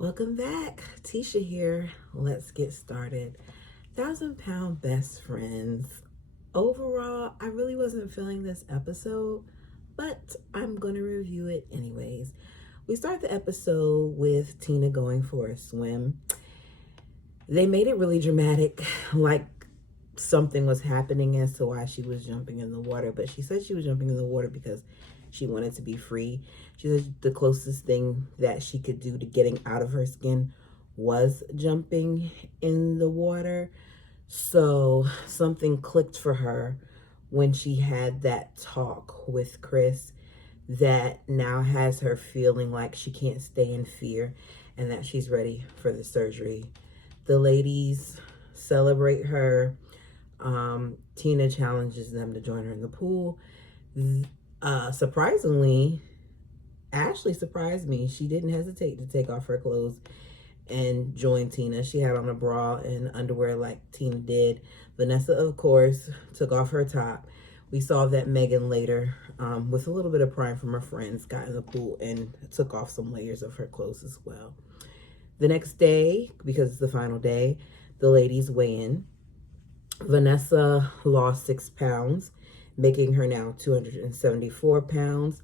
Welcome back. Tisha here. Let's get started. 1,000-pound best friends. Overall, I really wasn't feeling this episode, but I'm going to review it anyways. We start the episode with Tina going for a swim. They made it really dramatic, like something was happening as to why she was jumping in the water, but she said she was jumping in the water because she wanted to be free. She said the closest thing that she could do to getting out of her skin was jumping in the water. So something clicked for her when she had that talk with Chris that now has her feeling like she can't stay in fear and that she's ready for the surgery. The ladies celebrate her. Tina challenges them to join her in the pool. Surprisingly, Ashley surprised me. She didn't hesitate to take off her clothes and join Tina. She had on a bra and underwear like Tina did. Vanessa, of course, took off her top. We saw that Meghan later, with a little bit of pride from her friends, got in the pool and took off some layers of her clothes as well. The next day, because it's the final day, the ladies weigh in. Vanessa lost 6 pounds, making her now 274 pounds.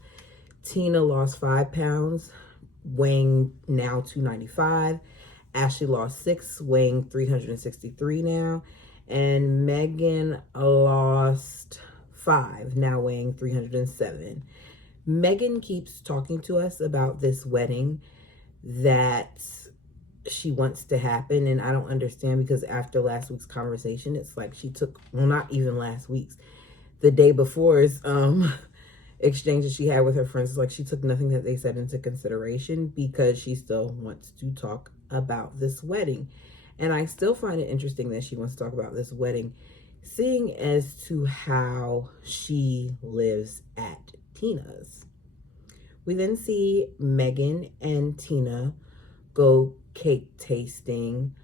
Tina lost 5 pounds, weighing now 295. Ashley lost 6, weighing 363 now. And Meghan lost 5, now weighing 307. Meghan keeps talking to us about this wedding that she wants to happen, and I don't understand, because after last week's conversation, it's like she took, well, not even last week's, the day before's exchanges she had with her friends, it's like she took nothing that they said into consideration because she still wants to talk about this wedding. And I still find it interesting that she wants to talk about this wedding, seeing as to how she lives at Tina's. We then see Meghan and Tina go cake tasting.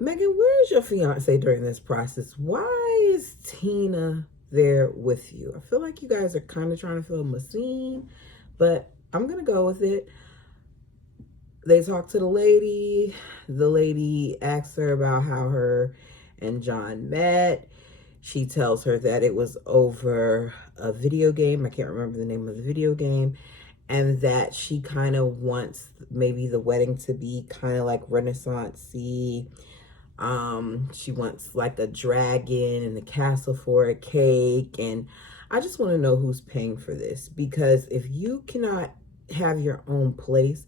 Meghan, where's your fiance during this process? Why is Tina there with you? I feel like you guys are kind of trying to film a scene, but I'm gonna go with it. They talk to the lady. The lady asks her about how her and John met. She tells her that it was over a video game. I can't remember the name of the video game. And that she kind of wants maybe the wedding to be kind of like Renaissance-y. She wants like a dragon and a castle for a cake. And I just want to know who's paying for this, because if you cannot have your own place,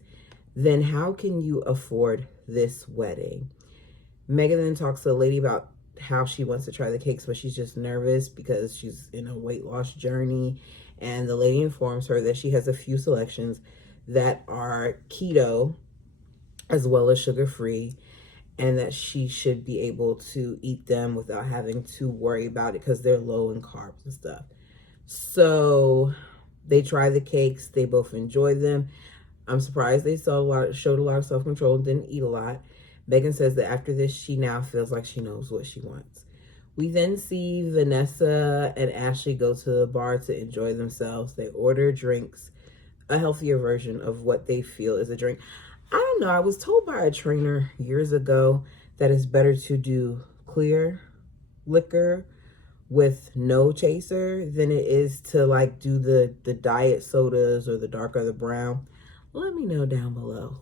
then how can you afford this wedding? Meghan then talks to the lady about how she wants to try the cakes, but she's just nervous because she's in a weight loss journey. And the lady informs her that she has a few selections that are keto as well as sugar-free, and that she should be able to eat them without having to worry about it because they're low in carbs and stuff. So they try the cakes. They both enjoy them. I'm surprised they showed a lot of self-control and didn't eat a lot. Meghan says that after this, she now feels like she knows what she wants. We then see Vanessa and Ashley go to the bar to enjoy themselves. They order drinks, a healthier version of what they feel is a drink. I don't know. I was told by a trainer years ago that it's better to do clear liquor with no chaser than it is to like do the diet sodas or the dark or the brown. Let me know down below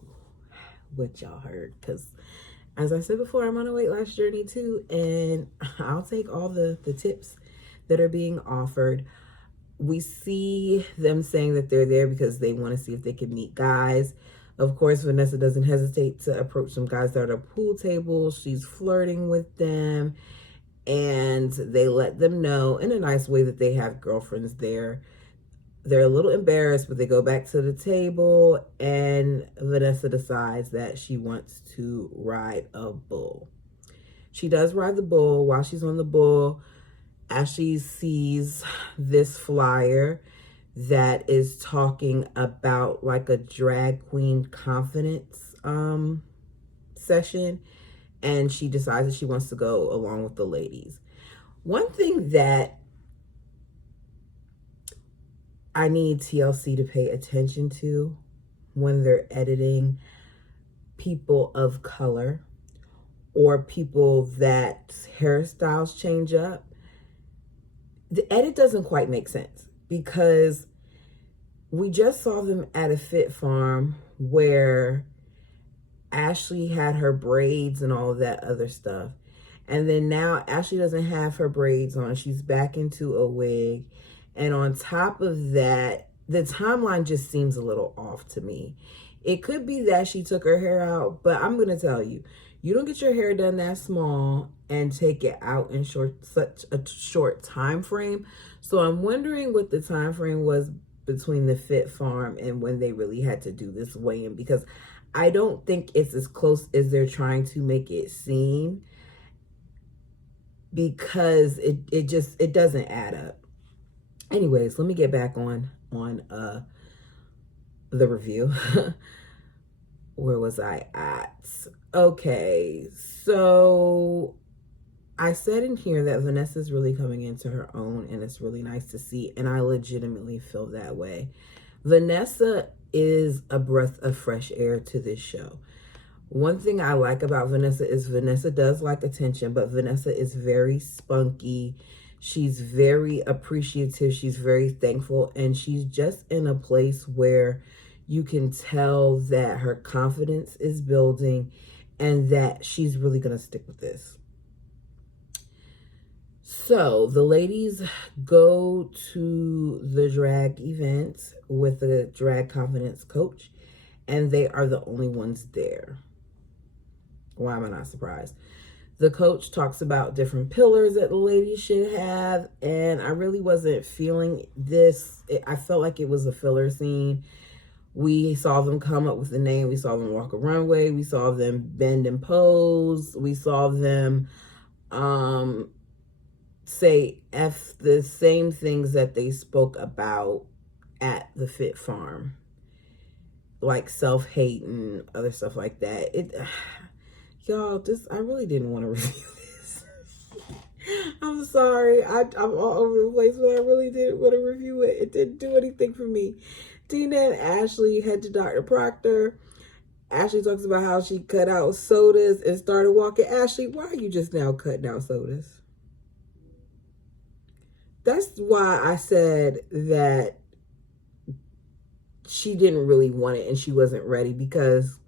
what y'all heard, because as I said before, I'm on a weight loss journey too, and I'll take all the tips that are being offered. We see them saying that they're there because they want to see if they can meet guys. Of course, Vanessa doesn't hesitate to approach some guys that are at a pool table. She's flirting with them, and they let them know in a nice way that they have girlfriends there. They're a little embarrassed, but they go back to the table, and Vanessa decides that she wants to ride a bull. She does ride the bull. While she's on the bull, Ashley sees this flyer that is talking about like a drag queen confidence session, and she decides that she wants to go along with the ladies. One thing that I need TLC to pay attention to when they're editing people of color or people that hairstyles change up, the edit doesn't quite make sense, because we just saw them at a fit farm where Ashley had her braids and all of that other stuff. And then now Ashley doesn't have her braids on. She's back into a wig. And on top of that, the timeline just seems a little off to me. It could be that she took her hair out, but I'm going to tell you, you don't get your hair done that small and take it out in such a short time frame. So I'm wondering what the time frame was between the fit farm and when they really had to do this weigh-in, because I don't think it's as close as they're trying to make it seem, because it doesn't add up. Anyways, let me get back on the review. Where was I at? Okay, so I said in here that Vanessa's really coming into her own, and it's really nice to see, and I legitimately feel that way. Vanessa is a breath of fresh air to this show. One thing I like about Vanessa is Vanessa does like attention, but Vanessa is very spunky. She's very appreciative. She's very thankful, and she's just in a place where you can tell that her confidence is building and that she's really going to stick with this. So the ladies go to the drag event with the drag confidence coach, and they are the only ones there. Why am I not surprised? The coach talks about different pillars that the ladies should have, and I really wasn't feeling this. I felt like it was a filler scene. We saw them come up with a name. We saw them walk a runway. We saw them bend and pose. We saw them say F the same things that they spoke about at the fit farm, like self-hate and other stuff like that. Y'all, I really didn't want to review this. I'm sorry. I'm all over the place, but I really didn't want to review it. It didn't do anything for me. Tina and Ashley head to Dr. Proctor. Ashley talks about how she cut out sodas and started walking. Ashley, why are you just now cutting out sodas? That's why I said that she didn't really want it and she wasn't ready, because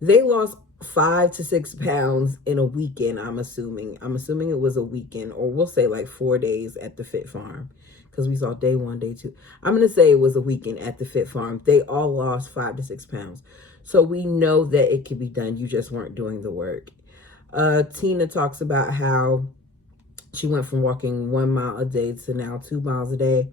they lost 5 to 6 pounds in a weekend. I'm assuming it was a weekend, or we'll say like 4 days at the fit farm, because we saw day 1, day 2. I'm going to say it was a weekend at the fit farm. They all lost 5 to 6 pounds. So we know that it could be done. You just weren't doing the work. Tina talks about how she went from walking 1 mile a day to now 2 miles a day.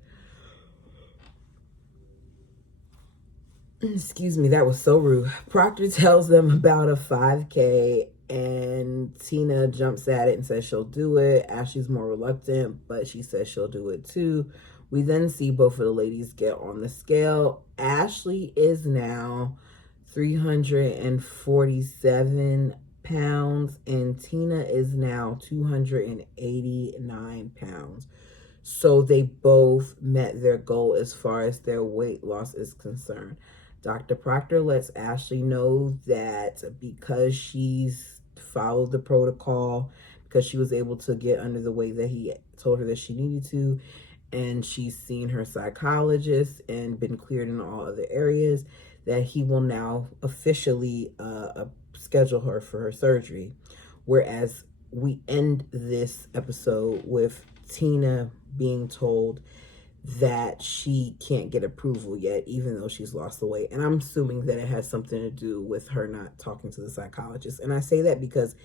Excuse me, that was so rude. Proctor tells them about a 5K, and Tina jumps at it and says she'll do it. Ashley's more reluctant, but she says she'll do it too. We then see both of the ladies get on the scale. Ashley is now 347 pounds, and Tina is now 289 pounds. So they both met their goal as far as their weight loss is concerned. Dr. Proctor lets Ashley know that because she's followed the protocol, because she was able to get under the weight that he told her that she needed to, and she's seen her psychologist and been cleared in all other areas, that he will now officially schedule her for her surgery. Whereas we end this episode with Tina being told that she can't get approval yet, even though she's lost the weight. And I'm assuming that it has something to do with her not talking to the psychologist. And I say that because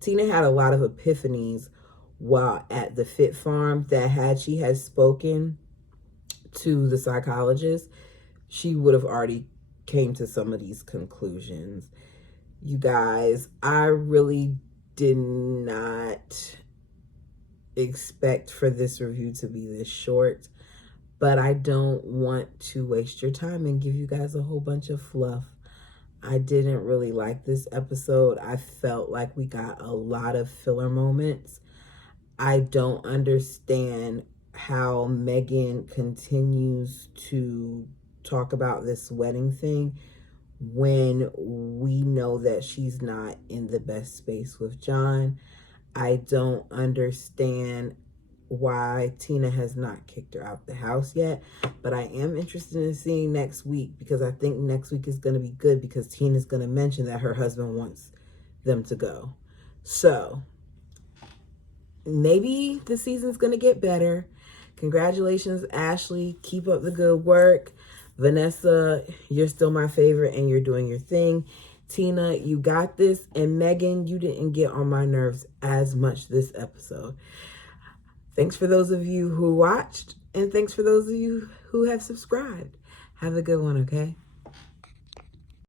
Tina had a lot of epiphanies while at the fit farm, that had she had spoken to the psychologist, she would have already came to some of these conclusions. You guys, I really did not expect for this review to be this short, but I don't want to waste your time and give you guys a whole bunch of fluff. I didn't really like this episode. I felt like we got a lot of filler moments. I don't understand how Meghan continues to talk about this wedding thing when we know that she's not in the best space with John. I don't understand why Tina has not kicked her out the house yet, but I am interested in seeing next week, because I think next week is going to be good, because Tina's going to mention that her husband wants them to go. So maybe the season's going to get better. Congratulations, Ashley. Keep up the good work. Vanessa, you're still my favorite and you're doing your thing. Tina, you got this. And Meghan, you didn't get on my nerves as much this episode. Thanks for those of you who watched, and thanks for those of you who have subscribed. Have a good one, okay?